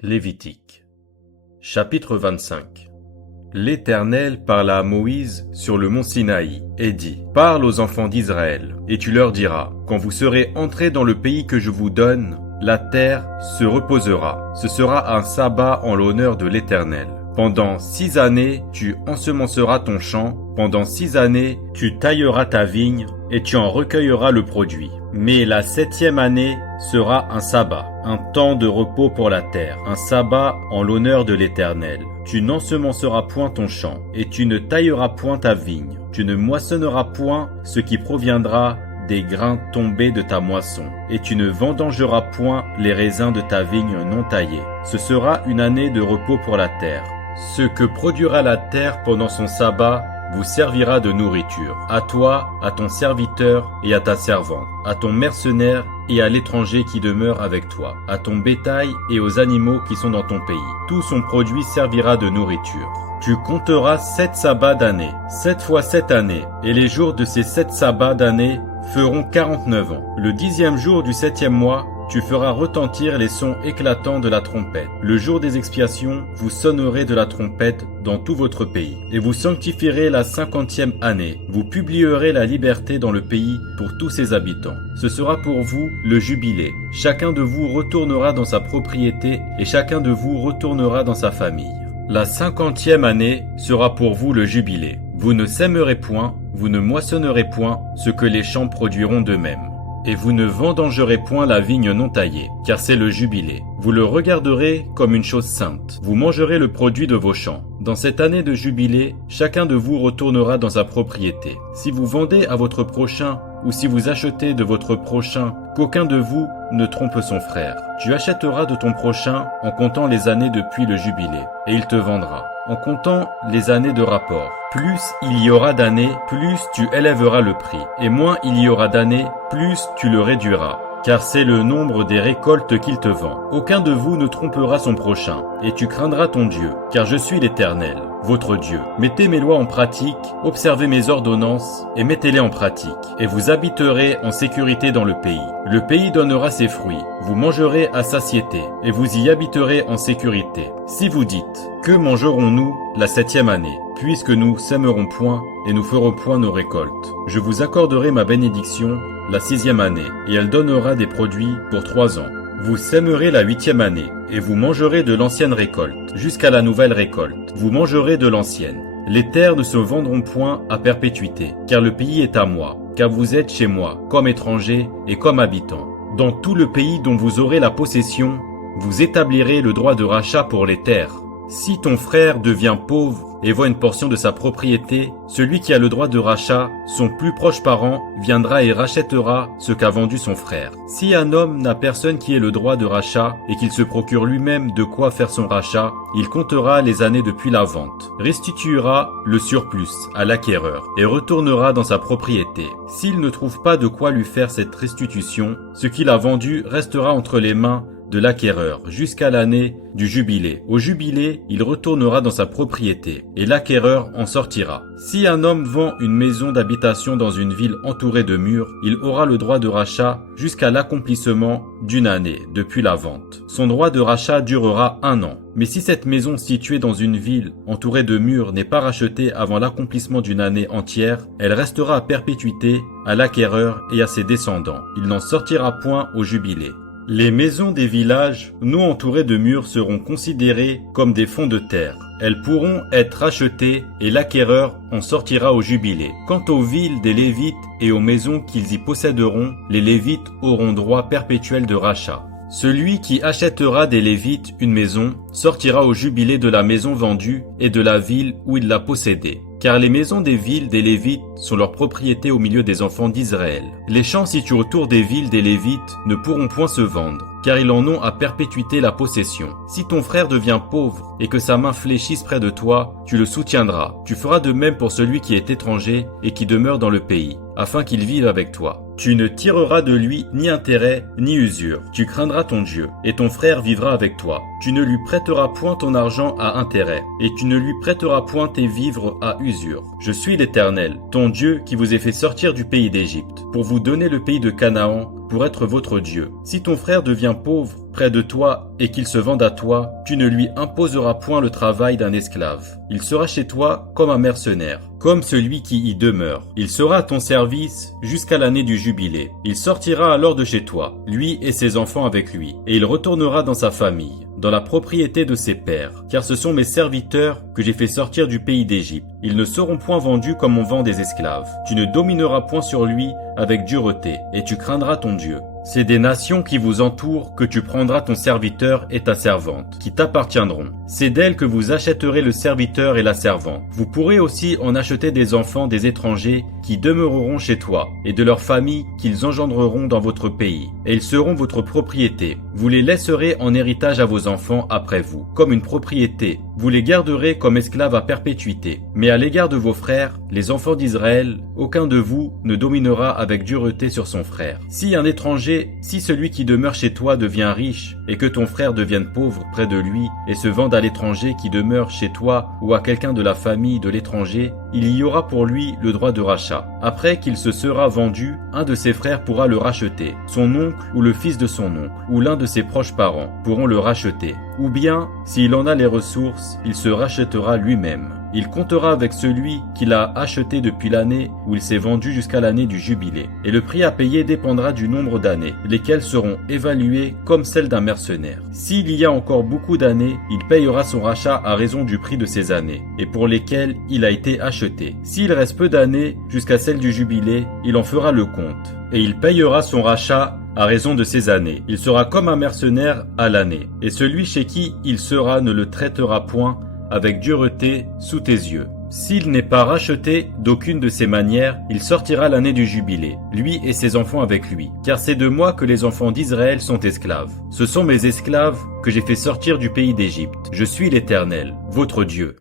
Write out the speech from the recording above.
Lévitique, chapitre 25. L'Éternel parla à Moïse sur le mont Sinaï et dit : Parle aux enfants d'Israël, et tu leur diras : Quand vous serez entrés dans le pays que je vous donne, la terre se reposera. Ce sera un sabbat en l'honneur de l'Éternel. Pendant 6 années, tu ensemenceras ton champ. Pendant 6 années, tu tailleras ta vigne et tu en recueilleras le produit. Mais la 7e année sera un sabbat, un temps de repos pour la terre, un sabbat en l'honneur de l'Éternel. Tu n'ensemenceras point ton champ et tu ne tailleras point ta vigne. Tu ne moissonneras point ce qui proviendra des grains tombés de ta moisson, et tu ne vendangeras point les raisins de ta vigne non taillée. Ce sera une année de repos pour la terre. Ce que produira la terre pendant son sabbat vous servira de nourriture, à toi, à ton serviteur et à ta servante, à ton mercenaire et à l'étranger qui demeure avec toi, à ton bétail et aux animaux qui sont dans ton pays. Tout son produit servira de nourriture. Tu compteras 7 sabbats d'année, 7 fois 7 années, et les jours de ces 7 sabbats d'année feront 49 ans. Le 10e jour du 7e mois, tu feras retentir les sons éclatants de la trompette. Le jour des expiations, vous sonnerez de la trompette dans tout votre pays. Et vous sanctifierez la 50e année. Vous publierez la liberté dans le pays pour tous ses habitants. Ce sera pour vous le jubilé. Chacun de vous retournera dans sa propriété et chacun de vous retournera dans sa famille. La 50e année sera pour vous le jubilé. Vous ne sèmerez point, vous ne moissonnerez point ce que les champs produiront d'eux-mêmes. Et vous ne vendangerez point la vigne non taillée, car c'est le jubilé. Vous le regarderez comme une chose sainte. Vous mangerez le produit de vos champs. Dans cette année de jubilé, chacun de vous retournera dans sa propriété. Si vous vendez à votre prochain, ou si vous achetez de votre prochain, qu'aucun de vous ne trompe son frère. Tu achèteras de ton prochain en comptant les années depuis le jubilé, et il te vendra, en comptant les années de rapport. Plus il y aura d'années, plus tu élèveras le prix, et moins il y aura d'années, plus tu le réduiras. Car c'est le nombre des récoltes qu'il te vend. Aucun de vous ne trompera son prochain, et tu craindras ton Dieu, car je suis l'Éternel, votre Dieu. Mettez mes lois en pratique, observez mes ordonnances, et mettez-les en pratique, et vous habiterez en sécurité dans le pays. Le pays donnera ses fruits, vous mangerez à satiété, et vous y habiterez en sécurité. Si vous dites : Que mangerons-nous la 7e année, puisque nous sèmerons point et nous ferons point nos récoltes? Je vous accorderai ma bénédiction la 6e année, et elle donnera des produits pour 3 ans. Vous sèmerez la 8e année, et vous mangerez de l'ancienne récolte, jusqu'à la nouvelle récolte. Vous mangerez de l'ancienne. Les terres ne se vendront point à perpétuité, car le pays est à moi, car vous êtes chez moi, comme étrangers et comme habitants. Dans tout le pays dont vous aurez la possession, vous établirez le droit de rachat pour les terres. Si ton frère devient pauvre et voit une portion de sa propriété, celui qui a le droit de rachat, son plus proche parent, viendra et rachètera ce qu'a vendu son frère. Si un homme n'a personne qui ait le droit de rachat et qu'il se procure lui-même de quoi faire son rachat, il comptera les années depuis la vente, restituera le surplus à l'acquéreur et retournera dans sa propriété. S'il ne trouve pas de quoi lui faire cette restitution, ce qu'il a vendu restera entre les mains de l'acquéreur jusqu'à l'année du jubilé. Au jubilé, il retournera dans sa propriété et l'acquéreur en sortira. Si un homme vend une maison d'habitation dans une ville entourée de murs, il aura le droit de rachat jusqu'à l'accomplissement d'une année depuis la vente. Son droit de rachat durera 1 an. Mais si cette maison située dans une ville entourée de murs n'est pas rachetée avant l'accomplissement d'une année entière, elle restera à perpétuité à l'acquéreur et à ses descendants. Il n'en sortira point au jubilé. Les maisons des villages, non entourées de murs, seront considérées comme des fonds de terre. Elles pourront être rachetées et l'acquéreur en sortira au jubilé. Quant aux villes des Lévites et aux maisons qu'ils y posséderont, les Lévites auront droit perpétuel de rachat. Celui qui achètera des Lévites une maison sortira au jubilé de la maison vendue et de la ville où il l'a possédée. Car les maisons des villes des Lévites sont leur propriété au milieu des enfants d'Israël. Les champs situés autour des villes des Lévites ne pourront point se vendre, car ils en ont à perpétuité la possession. Si ton frère devient pauvre et que sa main fléchisse près de toi, tu le soutiendras. Tu feras de même pour celui qui est étranger et qui demeure dans le pays, afin qu'il vive avec toi. Tu ne tireras de lui ni intérêt ni usure. Tu craindras ton Dieu, et ton frère vivra avec toi. Tu ne lui prêteras point ton argent à intérêt, et tu ne lui prêteras point tes vivres à usure. Je suis l'Éternel, ton Dieu, qui vous ai fait sortir du pays d'Égypte, pour vous donner le pays de Canaan, pour être votre Dieu. Si ton frère devient pauvre près de toi et qu'il se vende à toi, tu ne lui imposeras point le travail d'un esclave. Il sera chez toi comme un mercenaire, comme celui qui y demeure. Il sera à ton service jusqu'à l'année du jubilé. Il sortira alors de chez toi, lui et ses enfants avec lui, et il retournera dans sa famille, dans la propriété de ses pères, car ce sont mes serviteurs que j'ai fait sortir du pays d'Égypte. Ils ne seront point vendus comme on vend des esclaves. Tu ne domineras point sur lui avec dureté, et tu craindras ton Dieu. C'est des nations qui vous entourent que tu prendras ton serviteur et ta servante, qui t'appartiendront. C'est d'elles que vous achèterez le serviteur et la servante. Vous pourrez aussi en acheter des enfants des étrangers qui demeureront chez toi, et de leurs familles qu'ils engendreront dans votre pays, et ils seront votre propriété. Vous les laisserez en héritage à vos enfants après vous, comme une propriété. Vous les garderez comme esclaves à perpétuité. Mais à l'égard de vos frères, les enfants d'Israël, aucun de vous ne dominera avec dureté sur son frère. Si un étranger, si celui qui demeure chez toi devient riche, et que ton frère devienne pauvre près de lui, et se vende à l'étranger qui demeure chez toi, ou à quelqu'un de la famille de l'étranger, il y aura pour lui le droit de rachat. Après qu'il se sera vendu, un de ses frères pourra le racheter. Son oncle ou le fils de son oncle, ou l'un de ses proches parents pourront le racheter. Ou bien, s'il en a les ressources, il se rachètera lui-même. Il comptera avec celui qu'il a acheté depuis l'année où il s'est vendu jusqu'à l'année du jubilé. Et le prix à payer dépendra du nombre d'années, lesquelles seront évaluées comme celles d'un mercenaire. S'il y a encore beaucoup d'années, il payera son rachat à raison du prix de ces années, et pour lesquelles il a été acheté. S'il reste peu d'années jusqu'à celle du jubilé, il en fera le compte. Et il payera son rachat à raison de ces années. Il sera comme un mercenaire à l'année, et celui chez qui il sera ne le traitera point avec dureté sous tes yeux. S'il n'est pas racheté d'aucune de ces manières, il sortira l'année du jubilé, lui et ses enfants avec lui. Car c'est de moi que les enfants d'Israël sont esclaves. Ce sont mes esclaves que j'ai fait sortir du pays d'Égypte. Je suis l'Éternel, votre Dieu.